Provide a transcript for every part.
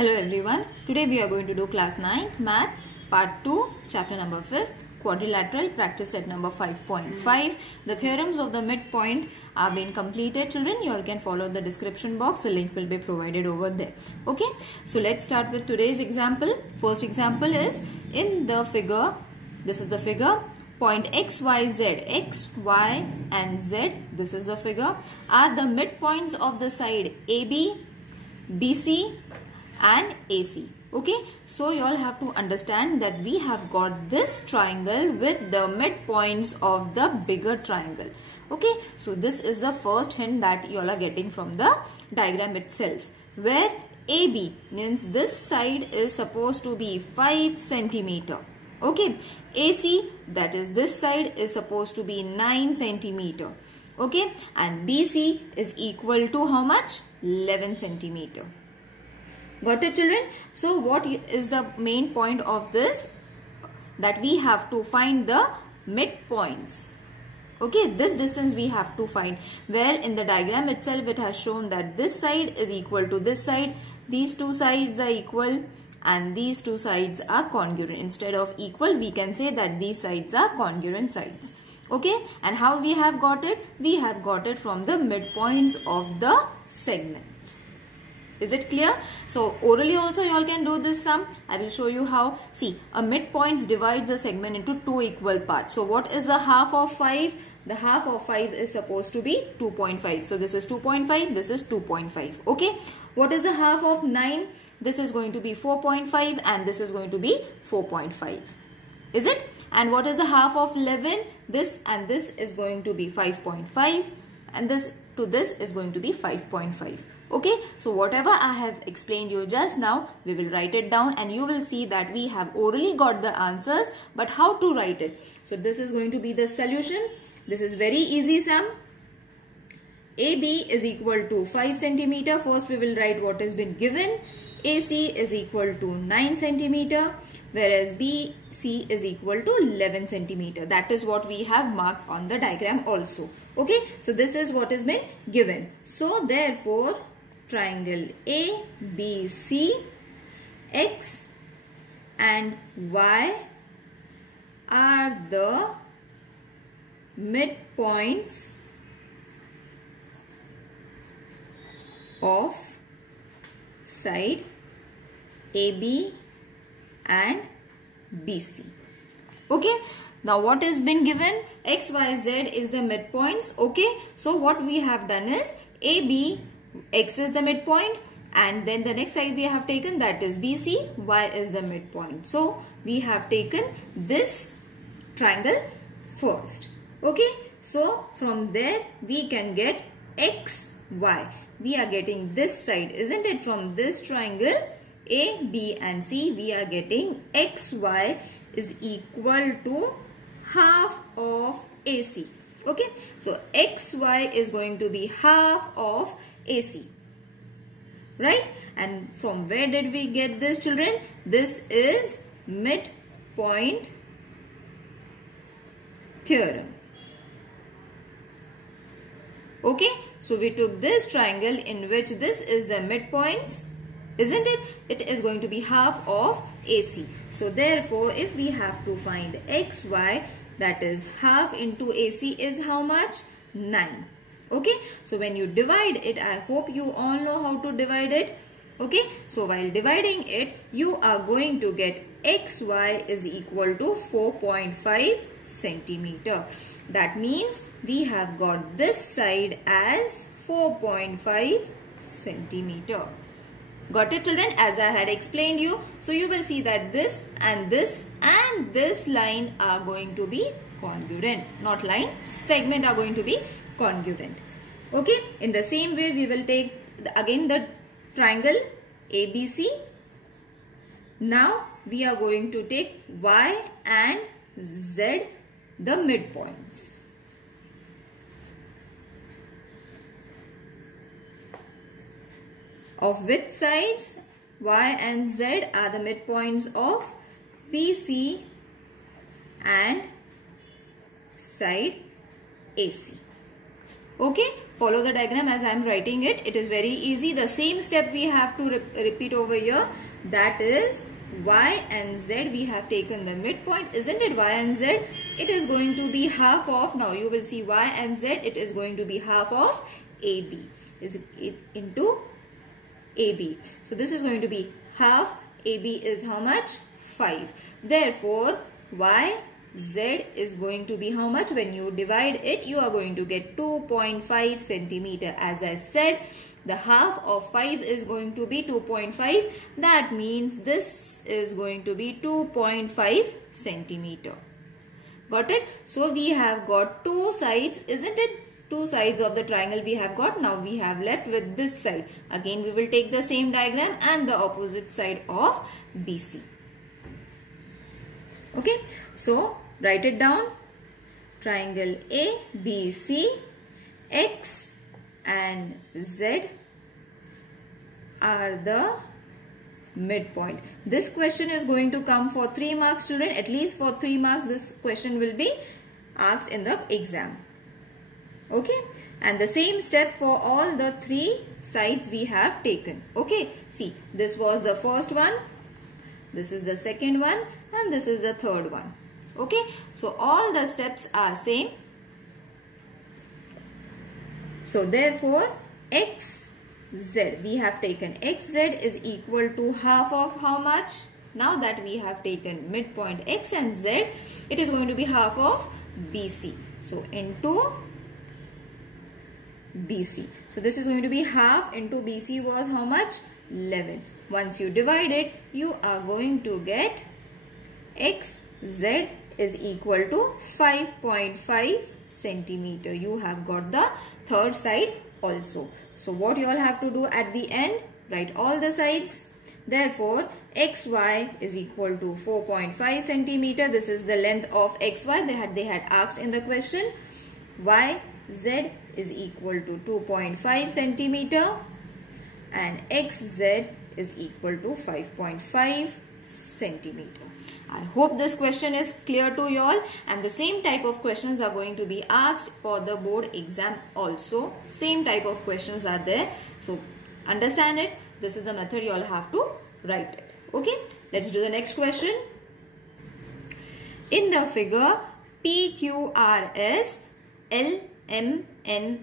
Hello everyone. Today we are going to do class 9th maths part 2 chapter number 5th quadrilateral practice set number 5.5. The theorems of the midpoint are being completed. Children, you all can follow the description box. The link will be provided over there. Okay. So let's start with today's example. First example is in the figure. This is the figure. Point x, y, z. X, y and z. This is the figure. Are the midpoints of the side AB, BC and AC. Okay, so you all have to understand that we have got this triangle with the midpoints of the bigger triangle. Okay, so this is the first hint that you all are getting from the diagram itself, where AB means this side is supposed to be 5 centimeter. Okay, AC, that is this side, is supposed to be 9 centimeter. Okay, and BC is equal to how much? 11 centimeter. Got it, children? So what is the main point of this? That we have to find the midpoints. Okay, this distance we have to find, where in the diagram itself it has shown that this side is equal to this side, these two sides are equal and these two sides are congruent. Instead of equal, we can say that these sides are congruent sides. Okay, and how we have got it? We have got it from the midpoints of the segments. Is it clear? So orally also you all can do this sum. I will show you how. See, a midpoint divides a segment into two equal parts. So what is the half of 5? The half of 5 is supposed to be 2.5. So this is 2.5, this is 2.5. Okay. What is the half of 9? This is going to be 4.5 and this is going to be 4.5. Is it? And what is the half of 11? This and this is going to be 5.5 and this to this is going to be 5.5. Okay, so whatever I have explained you just now, we will write it down and you will see that we have orally got the answers, but how to write it? So this is going to be the solution. This is very easy sum. AB is equal to 5 centimeter. First we will write what has been given. AC is equal to 9 centimeter, whereas BC is equal to 11 centimeter. That is what we have marked on the diagram also. Okay, so this is what has been given. So therefore, triangle ABC, X and Y are the midpoints of side AB and BC. Okay, now what has been given? X, Y, Z is the midpoints. Okay, so what we have done is AB, X is the midpoint, and then the next side we have taken, that is BC, Y is the midpoint. So we have taken this triangle first. Okay, so from there we can get X, Y. We are getting this side, isn't it? From this triangle A, B and C, we are getting XY is equal to half of AC. Okay, so XY is going to be half of AC. Right? And from where did we get this, children? This is midpoint theorem. Okay, so we took this triangle in which this is the midpoints, isn't it? It is going to be half of AC. So therefore, if we have to find XY, that is half into AC is how much? 9. Okay, so when you divide it, I hope you all know how to divide it. Okay, so while dividing it, you are going to get XY is equal to 4.5 centimeter. That means we have got this side as 4.5 centimeter. Got it, children? As I had explained you. So you will see that this and this line are going to be congruent. Not line, segment are going to be congruent. Okay. In the same way, we will take again the triangle ABC. Now we are going to take Y and Z, the midpoints. Of which sides? Y and Z are the midpoints of BC and side AC. Okay, follow the diagram as I am writing it. It is very easy. The same step we have to repeat over here. That is y and z. We have taken the midpoint, isn't it? Y and z. It is going to be half of. Now you will see y and z. It is going to be half of AB. Is it into AB. So this is going to be half. AB is how much? 5. Therefore, YZ is going to be how much? When you divide it, you are going to get 2.5 centimeter. As I said, the half of 5 is going to be 2.5. That means this is going to be 2.5 centimeter. Got it? So we have got two sides, isn't it? Two sides of the triangle we have got. Now we have left with this side. Again we will take the same diagram and the opposite side of BC. Okay, so write it down. Triangle ABC, X and Z are the midpoint. This question is going to come for 3 marks, children. At least for 3 marks this question will be asked in the exam. Okay, and the same step for all the 3 sides we have taken. Okay, see, this was the first one, this is the second one, and this is the third one. Okay, so all the steps are same. So therefore XZ, we have taken XZ is equal to half of how much? Now that we have taken midpoint X and Z, it is going to be half of BC. So into BC. So this is going to be half into BC was how much? 11. Once you divide it, you are going to get XZ is equal to 5.5 centimeter. You have got the third side also. So what you all have to do at the end? Write all the sides. Therefore, XY is equal to 4.5 centimeter. This is the length of XY they had asked in the question. YZ is equal to 2.5 centimeter and XZ is equal to 5.5 centimeter. I hope this question is clear to you all, and the same type of questions are going to be asked for the board exam also. Same type of questions are there. So understand it. This is the method you all have to write it. Okay, let's do the next question. In the figure, PQRS LMNRR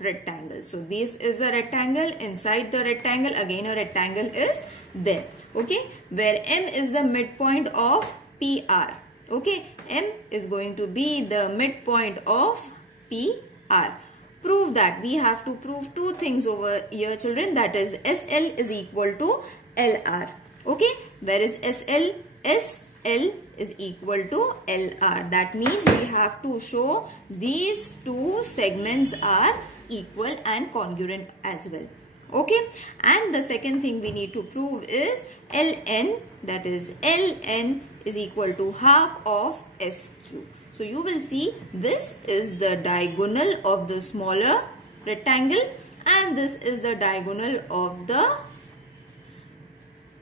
rectangle. So this is the rectangle. Inside the rectangle again a rectangle is there. Okay, where M is the midpoint of PR. Okay, M is going to be the midpoint of PR. Prove that. We have to prove two things over here, children. That is SL is equal to LR. Okay, where is SL? SL is equal to LR. That means we have to show these two segments are equal and congruent as well. Okay, and the second thing we need to prove is LN, that is LN is equal to half of SQ. So you will see this is the diagonal of the smaller rectangle and this is the diagonal of the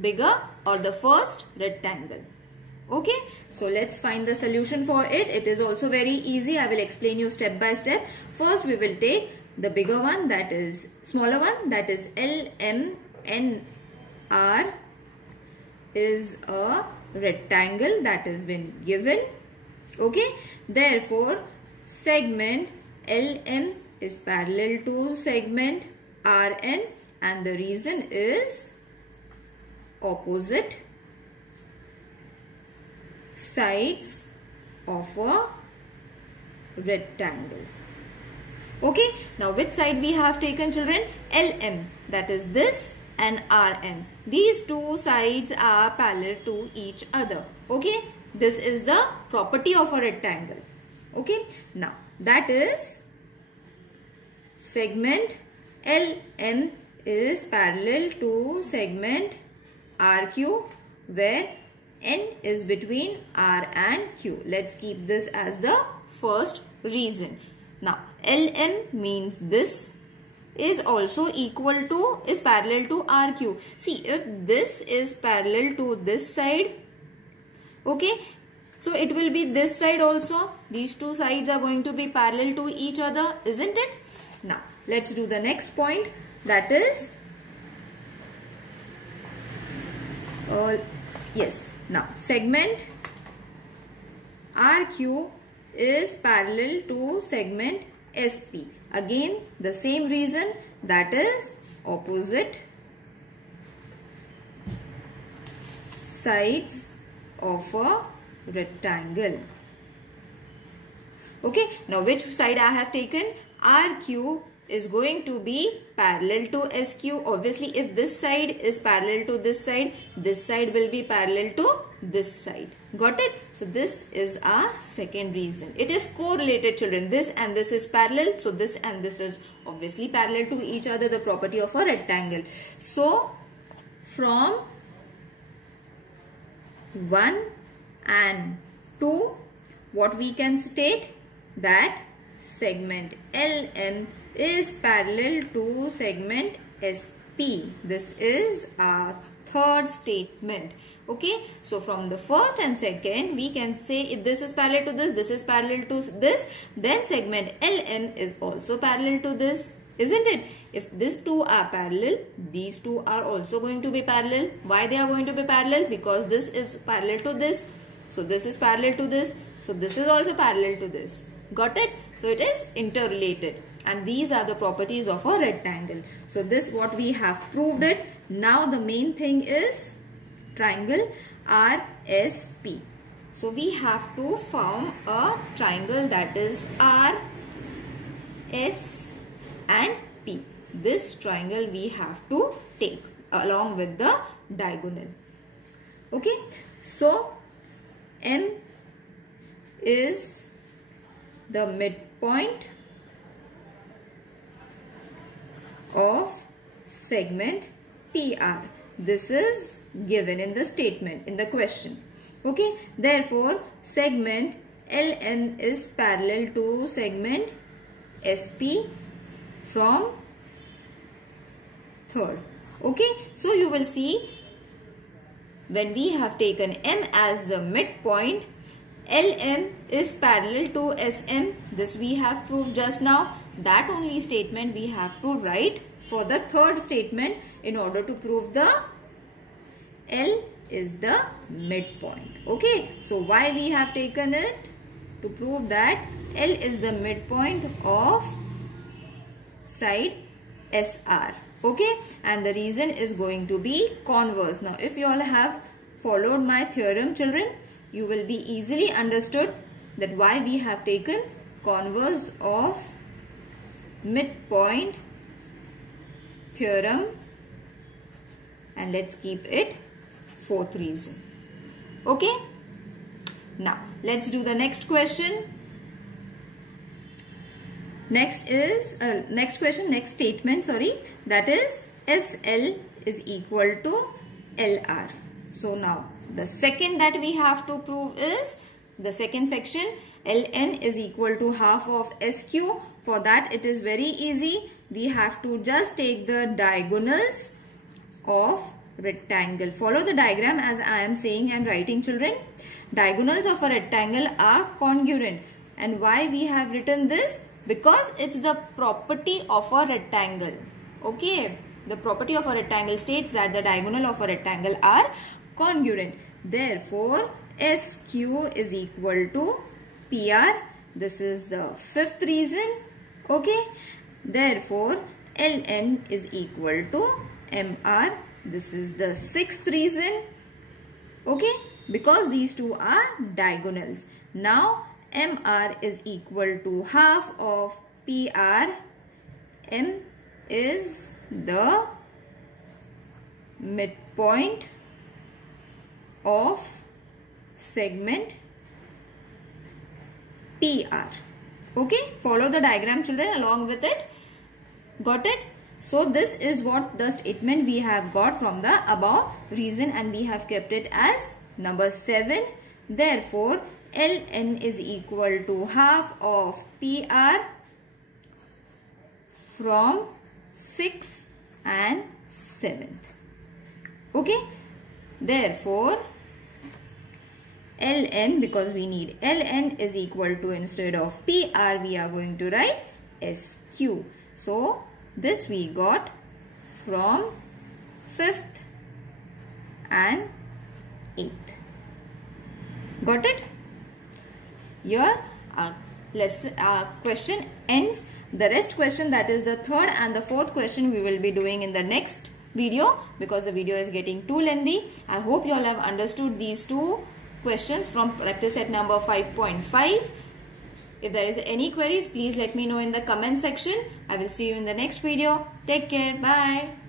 bigger or the first rectangle. Okay, so let's find the solution for it. It is also very easy. I will explain you step by step. First we will take the bigger one, that is smaller one, that is LMNR is a rectangle that has been given. Okay, therefore segment LM is parallel to segment RN and the reason is opposite sides of a rectangle. Okay, now which side we have taken, children? LM, that is this, and RN. These two sides are parallel to each other. Okay, this is the property of a rectangle. Okay, now that is segment LM is parallel to segment RQ where N is between R and Q. Let's keep this as the first reason. Now LM means this is also equal to, is parallel to RQ. See, if this is parallel to this side, okay, So it will be this side also. These two sides are going to be parallel to each other, isn't it? Now let's do the next point, that is yes, now segment RQ is parallel to segment SP. Again the same reason, that is opposite sides of a rectangle. Okay, now which side I have taken? RQ is going to be parallel to SQ. Obviously, if this side is parallel to this side will be parallel to this side. Got it? So this is our second reason. It is correlated, children. This and this is parallel. So this and this is obviously parallel to each other, the property of a rectangle. So from 1 and 2, what we can state? That segment LM is parallel to segment SP. This is our third statement. Okay, so from the first and second, we can say if this is parallel to this is parallel to this, then segment LM is also parallel to this, isn't it? If these two are parallel, these two are also going to be parallel. Why they are going to be parallel? Because this is parallel to this, so this is parallel to this, so this is also parallel to this. Got it? So it is interrelated, and these are the properties of a rectangle. So this what we have proved it. Now the main thing is triangle RSP. So we have to form a triangle that is R, S and P. This triangle we have to take along with the diagonal. Okay, so M is the midpoint of segment PR. This is given in the statement, in the question. Okay, therefore segment LN is parallel to segment SP from third. Okay, so you will see when we have taken M as the midpoint, LM is parallel to SM. This we have proved just now. That only statement we have to write for the third statement in order to prove the L is the midpoint. Okay, so why we have taken it? To prove that L is the midpoint of side SR. Okay, and the reason is going to be converse. Now if you all have followed my theorem, children, you will be easily understood that why we have taken converse of midpoint theorem, and let's keep it fourth reason. Okay, now let's do the next question. Next statement, that is SL is equal to LR. So now the second that we have to prove is the second section, LN is equal to half of SQ. For that it is very easy. We have to just take the diagonals of rectangle. Follow the diagram as I am saying and writing, children. Diagonals of a rectangle are congruent. And why we have written this? Because it's the property of a rectangle. Okay, the property of a rectangle states that the diagonal of a rectangle are congruent. Therefore SQ is equal to PR. This is the fifth reason. Okay, therefore LN is equal to MR. This is the sixth reason. Okay, because these two are diagonals. Now MR is equal to half of PR. M is the midpoint of segment PR. Okay, follow the diagram, children, along with it. Got it? So this is what the statement we have got from the above reason, and we have kept it as number 7. Therefore LN is equal to half of PR from 6th and 7th. Okay, therefore ln, because we need ln, is equal to, instead of PR, we are going to write SQ. So this we got from 5th and 8th. Got it? Here our question ends. The rest question, that is the third and the fourth question, we will be doing in the next video, because the video is getting too lengthy. I hope you all have understood these two questions from practice set number 5.5. If there is any queries, please let me know in the comment section. I will see you in the next video. Take care. Bye.